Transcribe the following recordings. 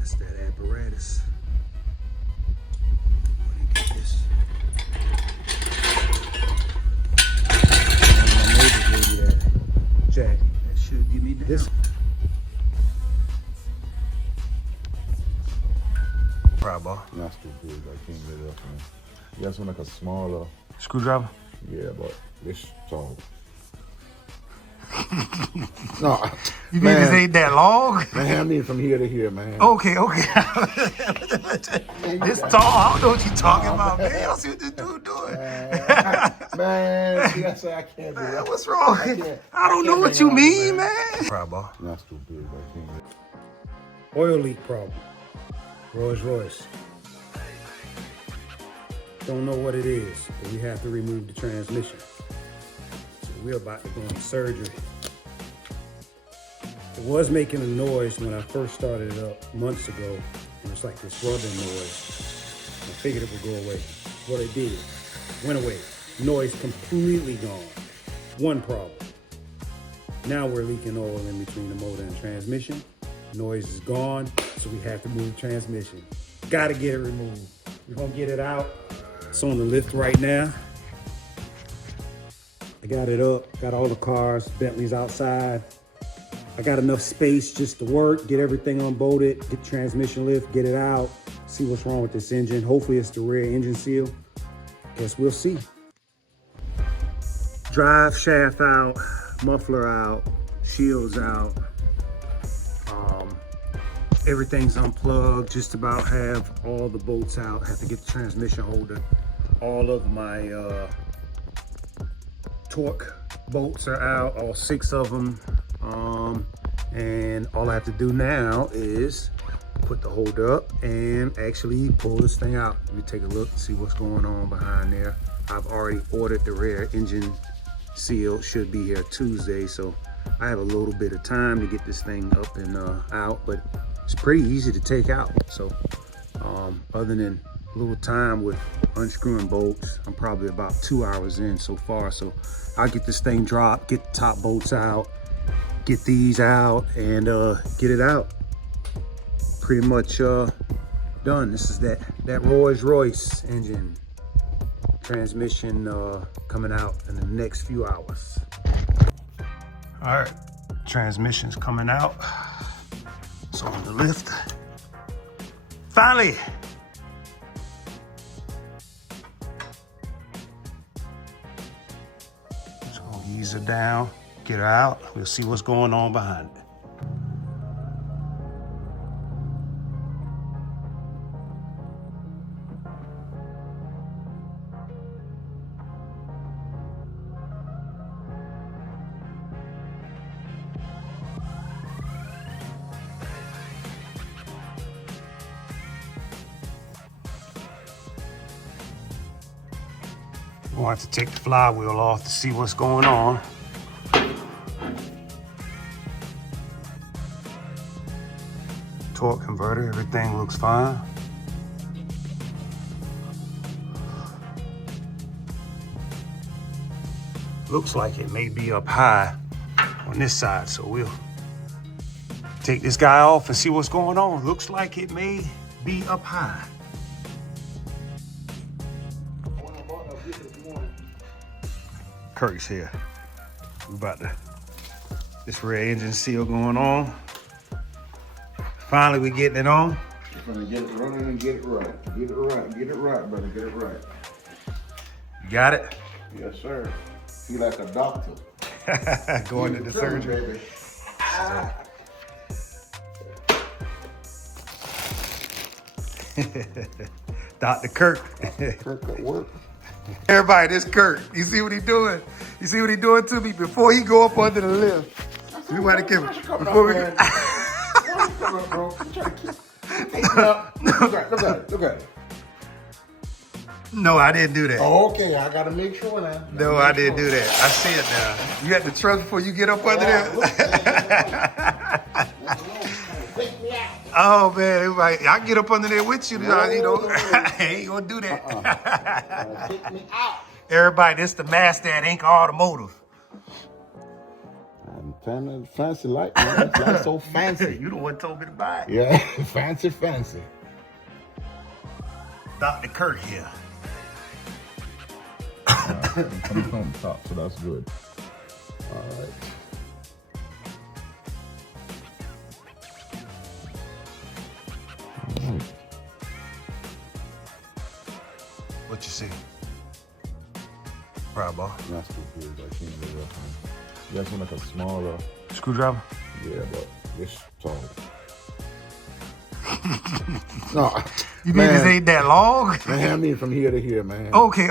That's that apparatus. Where do you get this? My neighbor gave me that. Jack, that should give me this. Probably. Not too big. I can't get it up, man. You got something like a smaller. Screwdriver? Yeah, but this tall. No, You mean this ain't that long? Man, I need from here to here, man. Okay. This tall, I don't know what you're talking about, man. You don't see what this dude doing. Man, see, I say I can't do Man, that. what's wrong? I don't know what you mean, man. Probably. Not too big. I can't get it. Oil leak problem. Rolls Royce. Don't know what it is, but we have to remove the transmission. So we're about to go into surgery. It was making a noise when I first started it up months ago. It was like this rubbing noise. I figured it would go away. What it did, went away. Noise completely gone. One problem. Now we're leaking oil in between the motor and transmission. Noise is gone, so we have to move the transmission. Gotta get it removed. We're gonna get it out. It's on the lift right now. I got it up, got all the cars, Bentley's outside. I got enough space just to work, get everything unbolted, get the transmission lift, get it out, see what's wrong with this engine. Hopefully it's the rear engine seal. Guess we'll see. Drive shaft out, muffler out, shields out. Everything's unplugged, just about have all the bolts out. Have to get the transmission holder. All of my torque bolts are out, all 6 of them. And all I have to do now is put the holder up and actually pull this thing out. Let me take a look and see what's going on behind there. I've already ordered the rear engine seal, should be here Tuesday, so I have a little bit of time to get this thing up and out, but it's pretty easy to take out. So other than a little time with unscrewing bolts, I'm probably about 2 hours in so far. So I'll get this thing dropped, get the top bolts out, get these out, and get it out. Pretty much done. This is that Rolls Royce engine. Transmission coming out in the next few hours. All right, transmission's coming out. It's on the lift. Finally. Just gonna ease her down, get her out. We'll see what's going on behind it. We'll have to take the flywheel off to see what's going on. Torque converter, everything looks fine. Looks like it may be up high on this side, so we'll take this guy off and see what's going on. Looks like it may be up high. Kirk's here. We about to, this rear engine seal going on. Finally, we getting it on. You're gonna get it running and get it right. Get it right. Get it right, brother. Get it right. You got it? Yes, sir. Feel like a doctor. Going to the surgery. Baby. Dr. Kirk. Kirk at work. Everybody, this Kirk. You see what he doing? You see what he doing to me before he go up under the lift? We want to give him before we. Come on, bro. I'm trying to keep it up. Look at it. Look at it. No, I didn't do that. Oh, okay, I gotta make sure now. No, I didn't do that. I see it now. You had to trust before you get up under there. Take me out. Oh man, everybody, I get up under there with you. You know, I ain't gonna do that. Take me out. Everybody, this the master at Inc. Automotive. Tanner, fancy light, man. It's like so fancy. You the one told me to buy it. Yeah, fancy. Dr. Kurt here. Coming on top, so that's good. All right. What you see? Right, ball. That's too big. I can't do that. You guys want like a smaller Screwdriver? Yeah, but this tall. No, You mean this ain't that long? Man, I mean from here to here, man. Okay.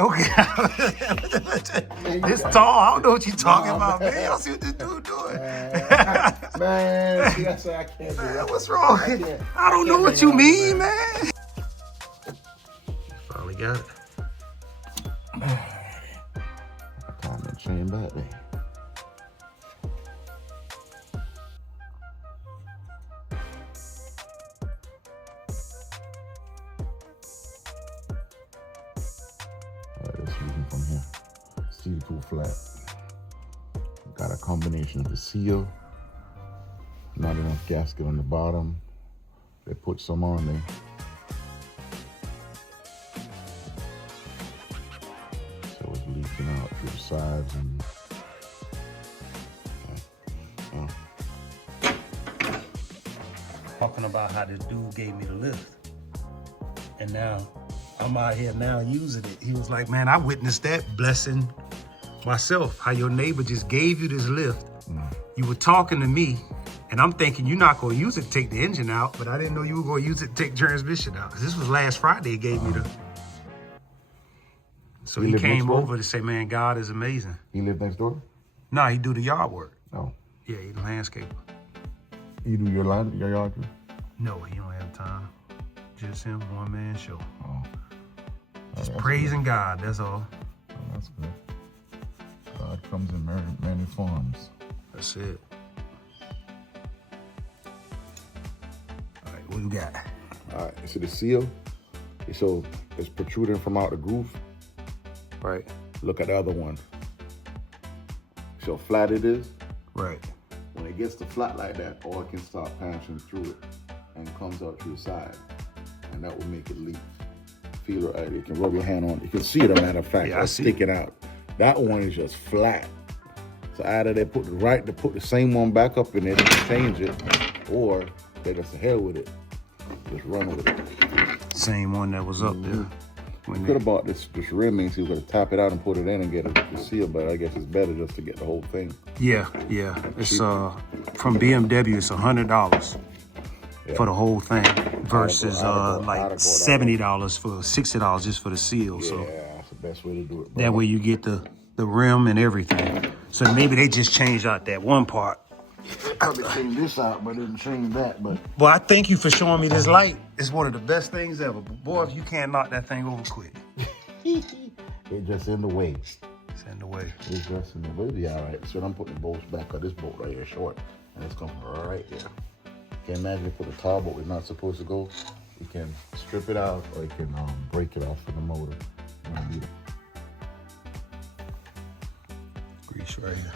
This tall, I don't know what you talking about, man. I see what this dude doing. Man, see, I say I can't do that. What's wrong? I don't know what you mean, man. Finally got it. Time to chain back there. From here, steel too flat. Got a combination of the seal, not enough gasket on the bottom. They put some on there. So it's leaking out through the sides and Talking about how this dude gave me the lift, and now I'm out here now using it. He was like, man, I witnessed that blessing myself, how your neighbor just gave you this lift. You were talking to me, and I'm thinking you're not going to use it to take the engine out, but I didn't know you were going to use it to take transmission out. This was last Friday he gave me the... So he came over to say, man, God is amazing. He live next door? No, he do the yard work. Oh. Yeah, he's a landscaper. You do your yard too? No, he don't have time. Just him, one-man show. Oh. Just praising God, that's all. Oh, that's good. God comes in many forms. That's it. All right, what we got? All right, so the seal, so it's protruding from out the groove. Right. Look at the other one. See how flat it is? Right. When it gets to flat like that, oil can start passing through it and comes out through the side. And that will make it leak. Feel it, you can rub your hand on it. You can see it, a matter of fact, it's sticking out. That one is just flat. So either they put the same one back up in it and change it, or they just hell with it. Just run with it. Same one that was up there. You could have bought this rimming, so you could have tap it out and put it in and get the seal, but I guess it's better just to get the whole thing. Yeah. It's from BMW, it's $100 for the whole thing versus like $70 for $60 just for the seal. Yeah, so that's the best way to do it, bro. That way you get the rim and everything. So maybe they just changed out that one part. Probably changed this out, but didn't change that. But I thank you for showing me this light. It's one of the best things ever. But boy, if you can't knock that thing over quick. It's just in the way. It's in the way. It's just in the way. Be all right. So I'm putting the bolts back on this bolt right here short, and it's going right there. Can't imagine you put a tall bolt where it's not supposed to go. You can strip it out, or you can break it off from the motor. Grease right here.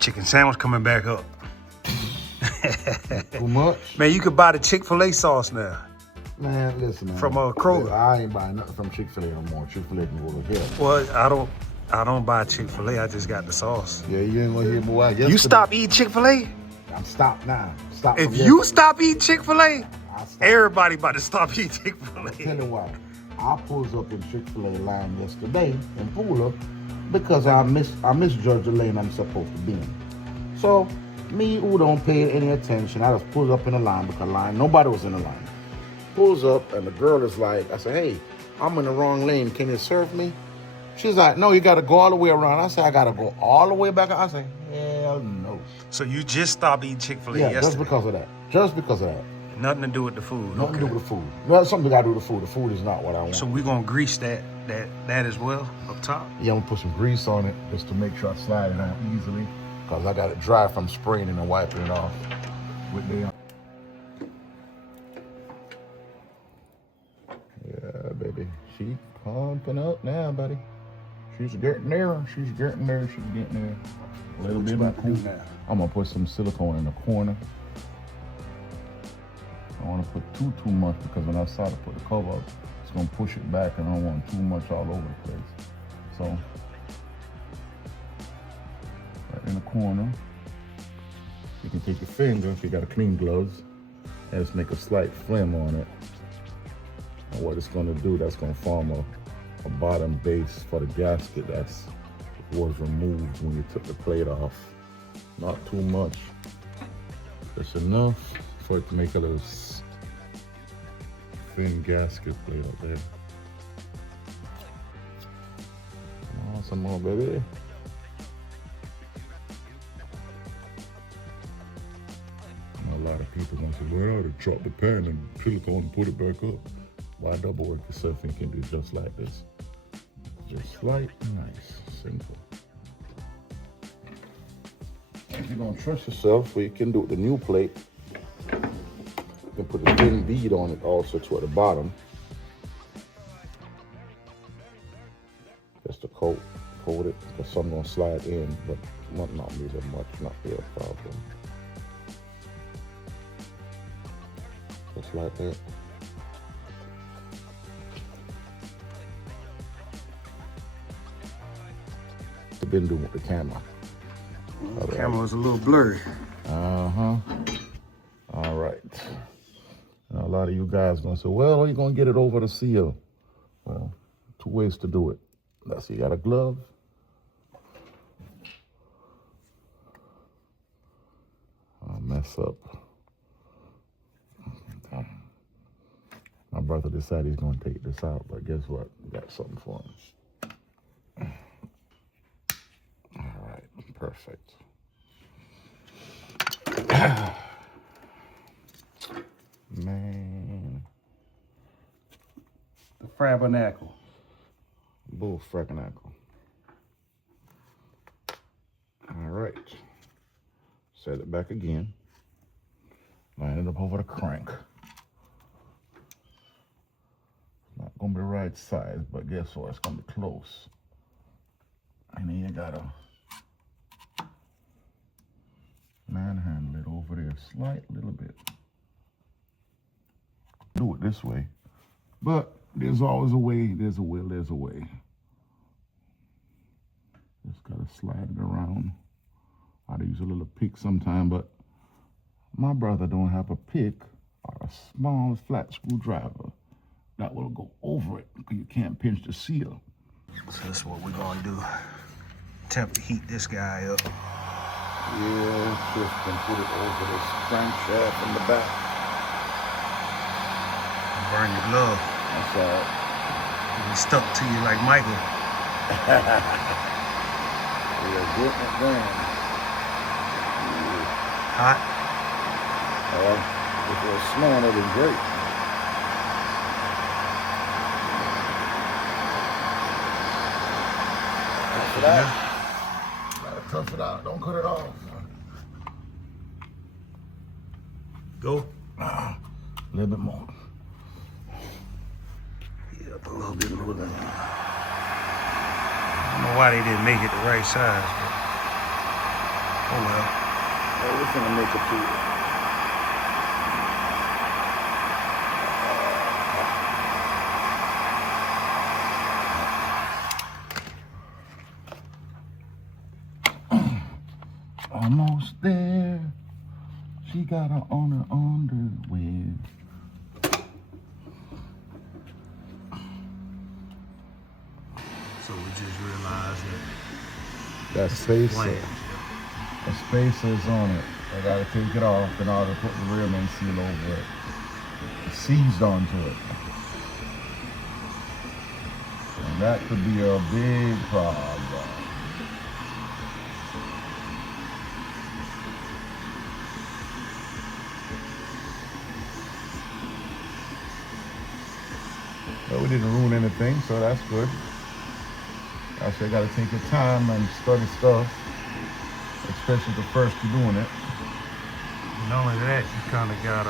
Chicken sandwich coming back up. Too much? Man, you could buy the Chick-fil-A sauce now. Man, listen, man. From Kroger. I ain't buying nothing from Chick-fil-A no more. Chick-fil-A can go to hell. Well, I don't buy Chick-fil-A. I just got the sauce. Yeah, you ain't gonna hear more. You stop eating Chick-fil-A? I'm stopped now. Stop. If you stop eating Chick-fil-A, everybody about to stop eating Chick-fil-A. Tell you why. I pulled up in Chick-fil-A line yesterday in Pooler because I misjudged the lane I'm supposed to be in. So, me who don't pay any attention, I just pulled up in the line because nobody was in the line. Pulls up and the girl is like, I said, hey, I'm in the wrong lane. Can you serve me? She's like, no, you got to go all the way around. I said, I got to go all the way back. I said, hell no. So you just stopped eating Chick-fil-A yesterday? Yeah, just because of that. Nothing to do with the food. Nothing to do with the food. Well, something got to do with the food. The food is not what I want. So we're going to grease that as well up top? Yeah, I'm going to put some grease on it just to make sure I slide it out easily. Because I got it dry from spraying and wiping it off with the... Yeah, baby. She pumping up now, buddy. She's getting there. She's getting there. She's getting there. A little bit about to do now. I'm gonna put some silicone in the corner. I don't want to put too much because when I start to put the cover up, it's gonna push it back, and I don't want too much all over the place. So, right in the corner. You can take your finger if you got a clean gloves and just make a slight phlegm on it. And what it's gonna do, that's gonna form a bottom base for the gasket that was removed when you took the plate off. Not too much, just enough for it to make a little thin gasket plate up there. Come on, some more, baby. A lot of people gonna say, well, I ought to drop the pan and silicone and put it back up. Why double work yourself and you can do just like this? Just light, nice, simple. If you're gonna trust yourself, what you can do with the new plate, you can put a thin bead on it also toward the bottom. Just to coat it, because some gonna slide in, but not really much, not be a problem. Just like that. I've been doing with the camera. The camera is a little blurry. Uh-huh. All right. Now, a lot of you guys gonna say, well, are you gonna get it over the seal? Well, two ways to do it. That's you got a glove. I'll mess up. My brother decided he's gonna take this out, but guess what? We got something for him. All right, perfect. Man. The Frabernacle. Bull Frabernacle. All right. Set it back again. Line it up over the crank. Not gonna be right size, but guess what? It's gonna be close. And then you gotta manhandle it over there, slight little bit. Do it this way, but there's always a way. There's a will. There's a way. Just gotta slide it around. I'd use a little pick sometime, but my brother don't have a pick or a small flat screwdriver that will go over it because you can't pinch the seal. So that's what we're gonna do. Attempt to heat this guy up. Yeah, just can put it over this crankshaft in the back. Burn your glove. That's all right. It'll be stuck to you like Michael. We're getting it done. Hot? If it was snowing, it'd be great. Tough it out. Gotta tough it out. Don't cut it off. Go. A little bit more. Yep, a little bit, a little bit. I don't know why they didn't make it the right size, but oh well. Well, we're gonna make it to it. Almost there. She got her on her underwear. So we just realized That spacer. bland. The spacer's on it. I gotta take it off in order to put the rear main seal over it. It's seized onto it. And that could be a big problem. But we didn't ruin anything, so that's good. I said, gotta take your time and study stuff, especially the first you're doing it. Not only that, you kind of got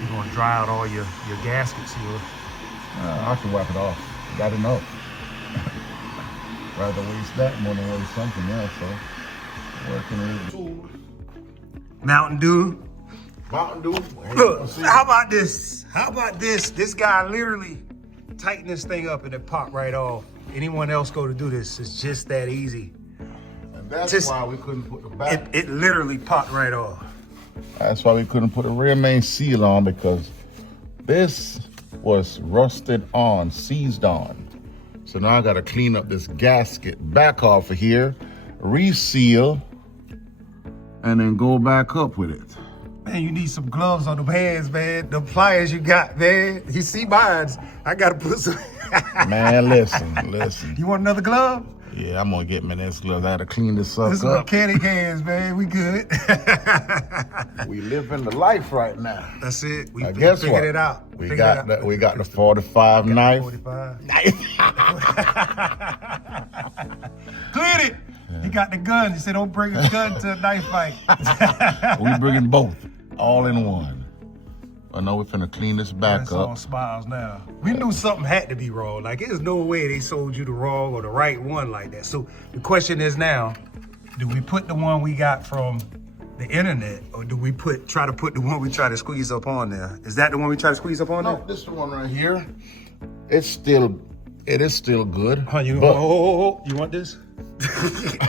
you're gonna dry out all your gaskets here. I can wipe it off. Got enough. Rather waste that more than waste something else, so working with tools. Mountain Dew. Mountain Dew. Look, how about this? How about this? This guy literally tightened this thing up and it popped right off. Anyone else go to do this, it's just that easy. And that's why we couldn't put the back. It literally popped right off. That's why we couldn't put a rear main seal on, because this was rusted on, seized on. So now I gotta clean up this gasket back off of here, reseal, and then go back up with it. Man, you need some gloves on them hands, man. The pliers you got, man. You see mine. I gotta put some. Man, listen. You want another glove? Yeah, I'm gonna get me this glove. I gotta clean this up. This is mechanic hands, man. We good. We living the life right now. That's it. We guess figured what? it out. We got the 45 knife. 45. Knife. Cleared it. Yeah. He got the gun. He said, "Don't bring a gun to a knife fight." We bringing both, all in one. I know we're finna clean this back That's up. all smiles now. We knew something had to be wrong. Like, there's no way they sold you the wrong or the right one like that. So the question is now, do we put the one we got from the internet, or do we try to put the one we try to squeeze up on there? Is that the one we try to squeeze up on there? No, this is the one right here. It is still good. Huh, you want this?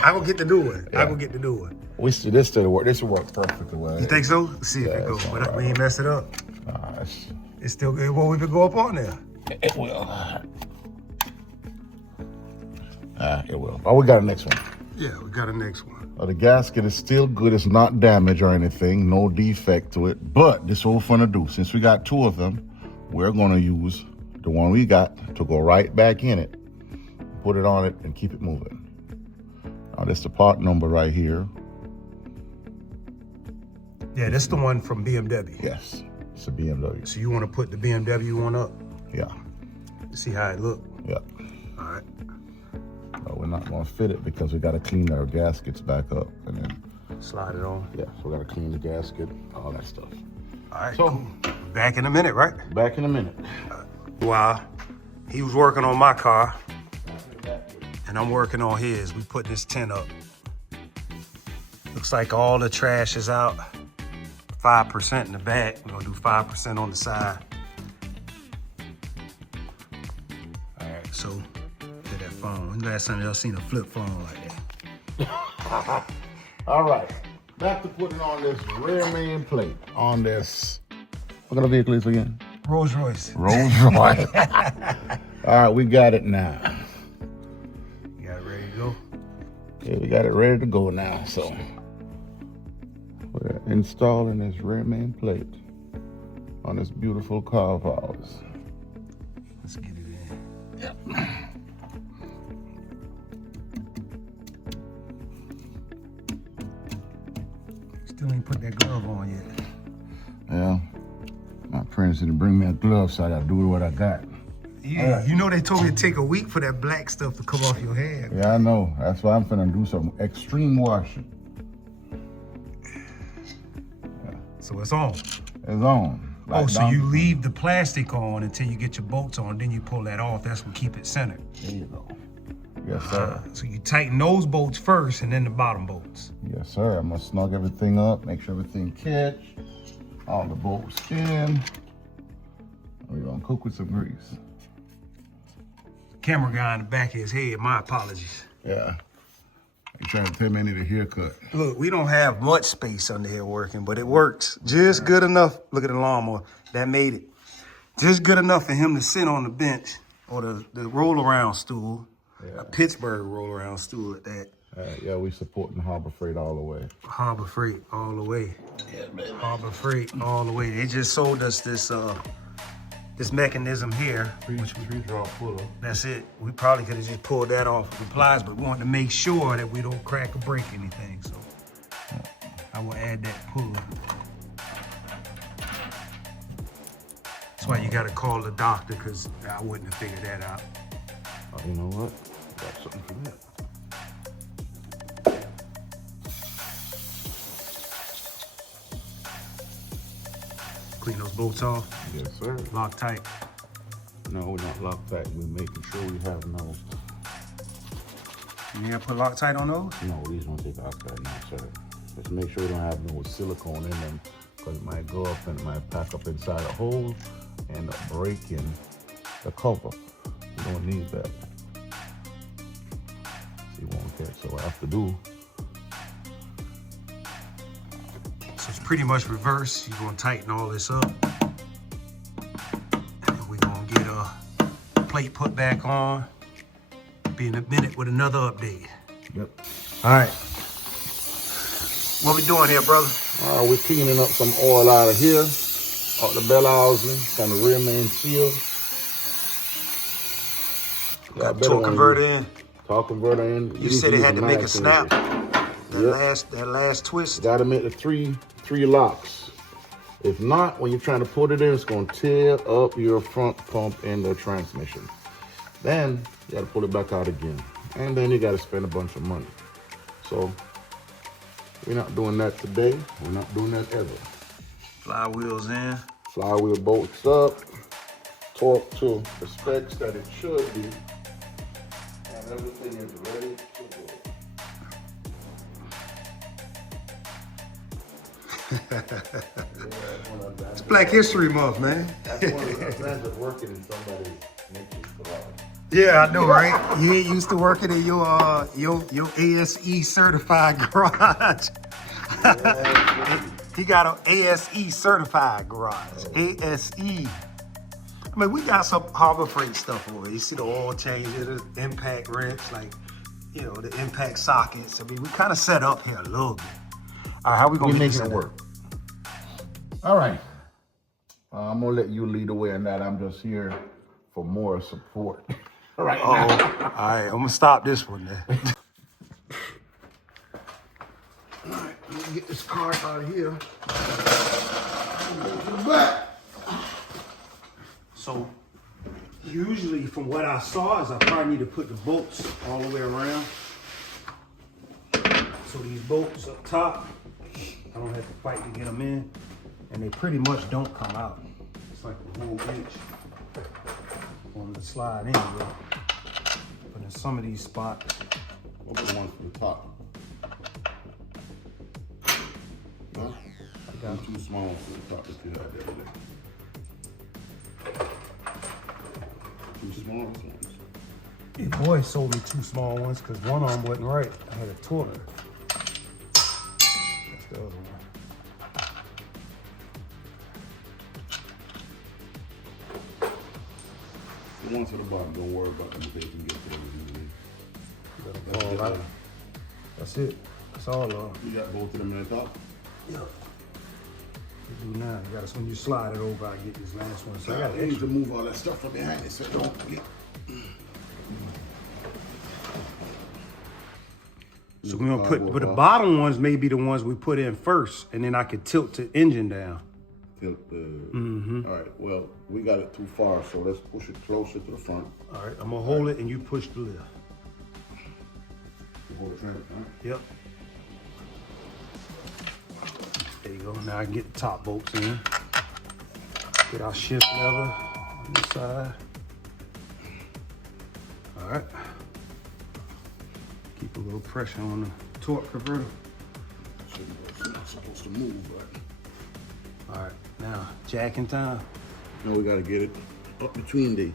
I will get the new one. Yeah. I will get the new one. This will work. This will work perfectly well. You think so? Let's see if it goes. But we ain't mess it up. It's still good. It won't even go up on there. It will. It will. Oh, we got a next one. Yeah, we got a next one. The gasket is still good. It's not damaged or anything. No defect to it. But this is what we're gonna do. Since we got two of them, we're gonna use the one we got to go right back in it, put it on it, and keep it moving. Now, this is the part number right here. Yeah, that's the one from BMW. Yes, it's a BMW. So you want to put the BMW one up? Yeah. See how it look? Yeah. All right. But we're not going to fit it because we got to clean our gaskets back up and then slide it on. Yeah, so we got to clean the gasket, all that stuff. All right, so cool. Back in a minute, right? Back in a minute. While he was working on my car and I'm working on his, we put this tent up. Looks like all the trash is out. 5% in the back. We're gonna do 5% on the side. All right, so look at that phone. When's the last time y'all seen a flip phone like that? All right, back to putting on this rear main plate on this. What kind of vehicle is it again? Rolls Royce. Rolls Royce. All right, we got it now. You got it ready to go? Yeah, we got it ready to go now, so. We're installing this rear main plate on this beautiful car of ours. Let's get it in. Yep. Still ain't put that glove on yet. Yeah. My friends didn't bring me a glove, so I gotta do what I got. Yeah, you know they told me to take a week for that black stuff to come off your hand. Yeah, I know. That's why I'm finna do some extreme washing. So it's on. It's on. Like so you leave the plastic on until you get your bolts on, then you pull that off. That's what keep it centered. There you go. Yes, sir. So you tighten those bolts first and then the bottom bolts. Yes, sir. I'm gonna snug everything up, make sure everything catch, all the bolts in. We're gonna cook with some grease. Camera guy in the back of his head, my apologies. Yeah. He trying to tell me I need a haircut. Look, we don't have much space under here working, but it works just good enough. Look at the lawnmower. That made it. Just good enough for him to sit on the bench or the roll-around stool. Yeah. A Pittsburgh roll-around stool at that. Yeah, we supporting Harbor Freight all the way. Harbor Freight all the way. Yeah, man. Harbor Freight all the way. They just sold us this this mechanism here. Tree draw puller. That's it. We probably could have just pulled that off the pliers, but we wanted to make sure that we don't crack or break anything. So I will add that puller. That's why you gotta call the doctor, because I wouldn't have figured that out. Oh, you know what? Got something for that. Clean those bolts off. Yes, sir. Lock tight. No, we're not locked tight. We're making sure we have no You need to put Loctite on those? No, these don't take Loctite, no, sir. Just make sure you don't have no silicone in them, because it might go up and it might pack up inside a hole and break in the cover. You don't need that. So you won't catch. So what I have to do. So it's pretty much reverse. You're gonna tighten all this up. And we're gonna get a plate put back on. Be in a minute with another update. Yep. All right. What we doing here, brother? All right, we're cleaning up some oil out of here, out the bell housing, kind of rear main seal. Got torque converter in. Torque converter in. You said it had to make a snap. That last twist. Got to make the three locks. If not, when you're trying to put it in, it's going to tear up your front pump and the transmission. Then you got to pull it back out again, and then you got to spend a bunch of money. So we're not doing that today. We're not doing that ever. Flywheels in. Flywheel bolts up, torque to the specs that it should be, and everything is ready to go. It's Black History Month, man. That's one of the advantages of working in somebody's nature's garage. Yeah, I know, right? You ain't used to working in your ASE certified garage. He got an ASE certified garage. ASE. I mean, we got some Harbor Freight stuff over here. You see the oil changes, the impact wrench, like, you know, the impact sockets. I mean, we kind of set up here a little bit. All right, how we gonna make it work? All right. I'm gonna let you lead the way in that. I'm just here for more support. All right. All right, I'm gonna stop this one then. All right, let me get this card out of here. Go to the back. So, usually from what I saw is I probably need to put the bolts all the way around. So these bolts up top, I don't have to fight to get them in, and they pretty much don't come out. It's like a whole inch on the slide anyway. But in some of these spots, What was the one from the top? Huh? I got too small for the top that you had there. Too small ones? your boy sold me two small ones because one of them wasn't right. I had a torque. That's the other one. The ones at the bottom, don't worry about them because you can get to everything you need. All right. That's it. That's all of them. You got both of them in the top? Yeah. You do now. You got to, when you slide it over, I get this last one. So I got I need to move all that stuff from behind it so it don't get. So we're gonna put, but the bottom ones may be the ones we put in first, and then I could tilt the engine down. Tilt the. All right. Well, we got it too far, so let's push it closer to the front. All right, I'm gonna hold it and you push the lift. Hold the trailer, huh? Yep. There you go. Now I can get the top bolts in. Get our shift lever on this side. All right. Keep a little pressure on the torque converter. It's not supposed to move, but. All right, now jacking time. No, we gotta get it up between the.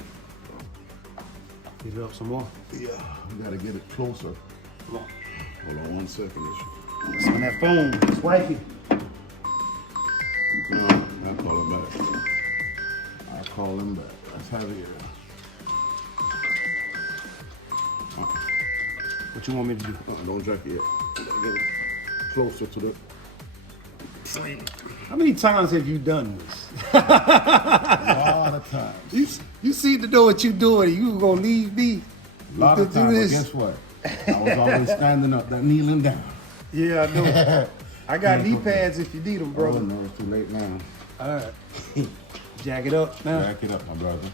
Get it up some more. Yeah, we gotta get it closer. Come on. Hold on 1 second. It's on that phone. It's wifey. No, I'll call him back. I'll call him back. Let's have it here. What you want me to do? Don't jack it yet. We gotta get it closer to the. How many times have you done this? A lot of times. You seem to know what you're doing. You gonna leave me A lot of to do times. But this? guess what? I was always standing up, that kneeling down. Yeah, I know. I got knee pads if you need them, Oh, bro. no, it's too late now. All right. Jack it up now. Back it up, my brother.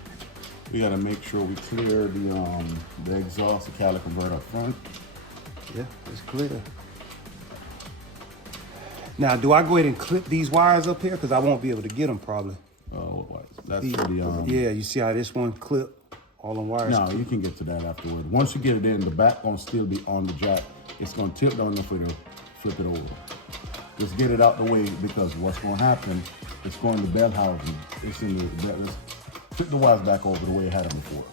We gotta make sure we clear the exhaust, the caliper converter up front. Yeah, it's clear. Now, do I go ahead and clip these wires up here? Because I won't be able to get them probably. Oh, what? That's for the Yeah, you see how this one clip? All the wires. No, you can get to that afterward. Once you get it in, the back gonna still be on the jack. It's gonna tilt down enough for you to flip it over. Just get it out the way because what's gonna happen, it's going to bell housing. It's in the bell. Let's flip the wires back over the way it had them before.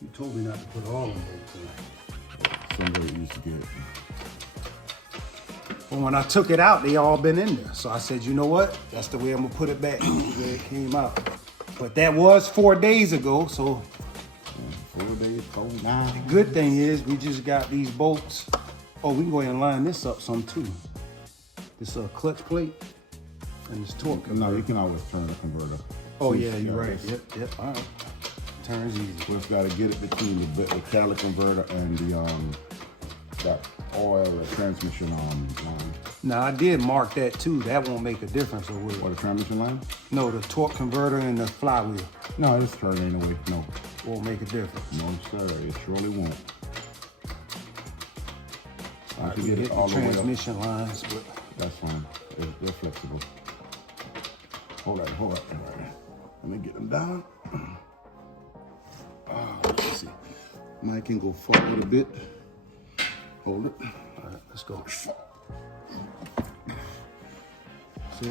You told me not to put all of them bolts in. Somebody used to get it. Well, when I took it out, they all been in there. So I said, you know what? That's the way I'm gonna put it back, the way it came out. But that was 4 days ago, so 4 days, 9. the good thing is we just got these bolts. Oh, we can go ahead and line this up some too. This clutch plate and this torque. No, you can always turn the converter. Oh yeah, you're right. Yep. All right. Turns easy. Just got to get it between the catalytic converter and the that oil or transmission line. Now I did mark that too. That won't make a difference, or will it? Or the transmission line? No, the torque converter and the flywheel. No, it's turn anyway. No. Won't make a difference. No, sir. It surely won't. All right, we hit the transmission lines, but that's fine. They're flexible. Hold on. Let me get them down. Let's see. Mine can go forward a bit. Hold it. All right, let's go. See?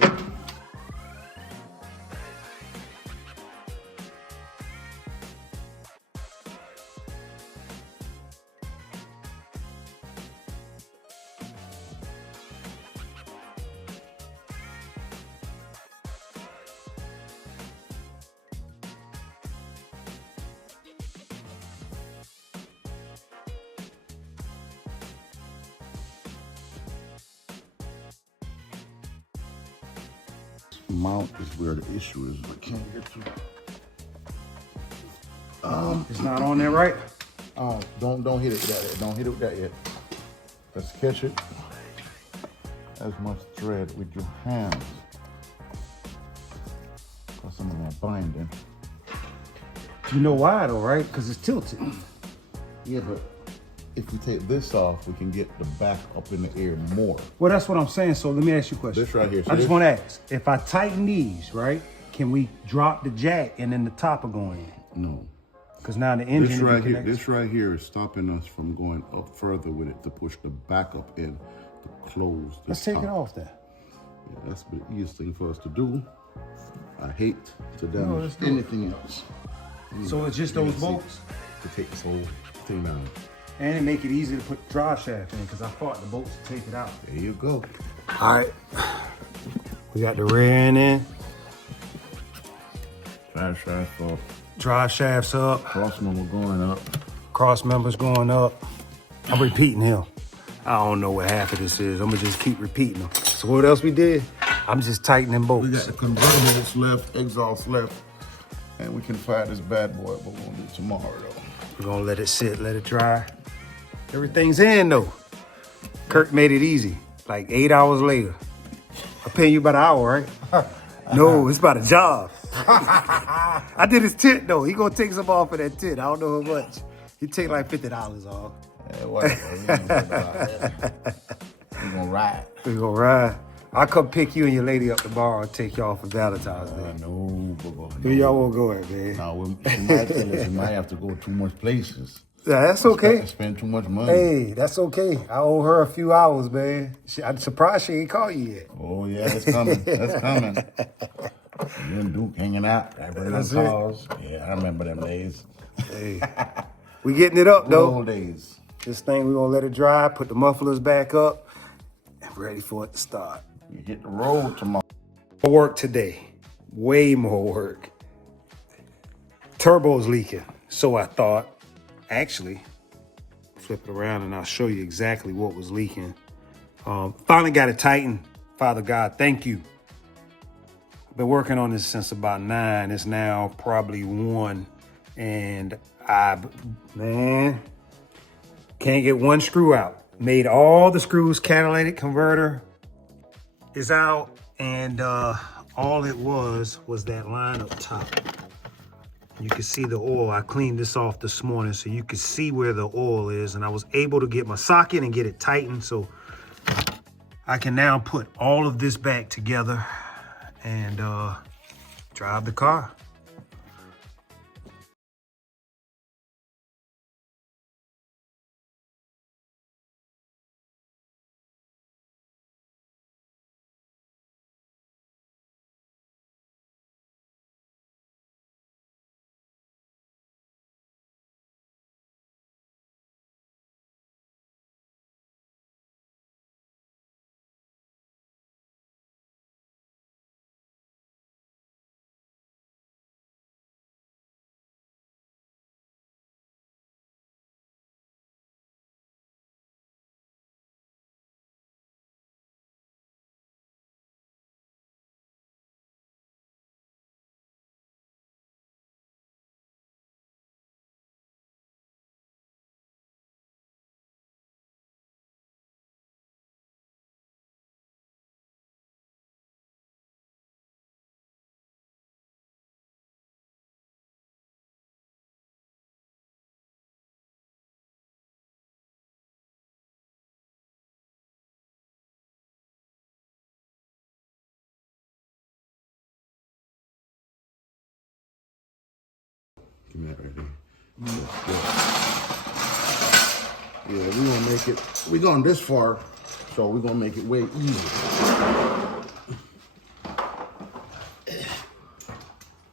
Mount is where the issue is. I can't get to. It's not on there, right? Don't hit it with that yet. Don't hit it with that yet. Let's catch it. As much thread with your hands. Cause some of them are binding. You know why though, right? Because it's tilted. Yeah, but if we take this off, we can get the back up in the air more. Well, that's what I'm saying. So let me ask you a question. This right here. I just want to ask, if I tighten these, right, can we drop the jack and then the top will go in? No. Because now the engine This right here is stopping us from going up further with it to push the back up in to close the Let's take top. it off then. Yeah, that's the easiest thing for us to do. I hate to damage let's do it. anything else. So it's just those bolts? To take this whole thing down. And it make it easy to put the drive shaft in because I thought the bolts would take it out. There you go. All right. We got the rear end in. Drive shaft up. Drive shafts up. Cross member going up. Cross members going up. I'm repeating him. I don't know what half of this is. I'm gonna just keep repeating them. So what else we did? I'm just tightening bolts. We got the convertibles left, exhaust left, and we can fire this bad boy, but we're gonna do it tomorrow though. We're gonna let it sit, let it dry. Everything's in though. Kirk made it easy. Like 8 hours later. I'm paying you by the hour, right? No, it's about a job. I did his tent though. He gonna take some off of that tent. I don't know how much. He take like $50 off. Yeah, whatever. We're gonna ride. We gonna ride. I'll come pick you and your lady up tomorrow and take y'all for Valentine's Day. No. Where y'all wanna go at, man? No, we might have to go too much places. Yeah, that's okay. Spend too much money. Hey, that's okay. I owe her a few hours, man. I'm surprised she ain't called you yet. Oh yeah, that's coming. That's coming. You and Duke hanging out, That's it. calls. Yeah, I remember them days. Hey, we getting it up though. Old days. This thing, we gonna let it dry, put the mufflers back up, and ready for it to start. You hit the road tomorrow. More work today, way more work. Turbo's leaking, so I thought. Actually, flip it around and I'll show you exactly what was leaking. Finally got it tightened. Father God, thank you. I've been working on this since about 9. It's now probably 1. And man, can't get one screw out. Made all the screws, catalytic converter is out. And all it was that line up top. You can see the oil. I cleaned this off this morning so you can see where the oil is. And I was able to get my socket and get it tightened. So I can now put all of this back together and drive the car. looking at right there. Yeah, we're gonna make it, we're going this far, so we're gonna make it way easier.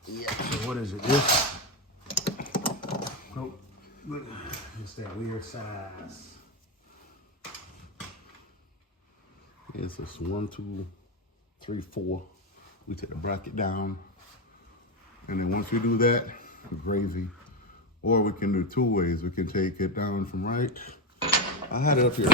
Yeah, so what is it? This? Nope. Look, it's that weird size. It's just 1, 2, 3, 4. We take the bracket down. And then once we do that, gravy. Or we can do 2 ways. We can take it down from right. I had it up here.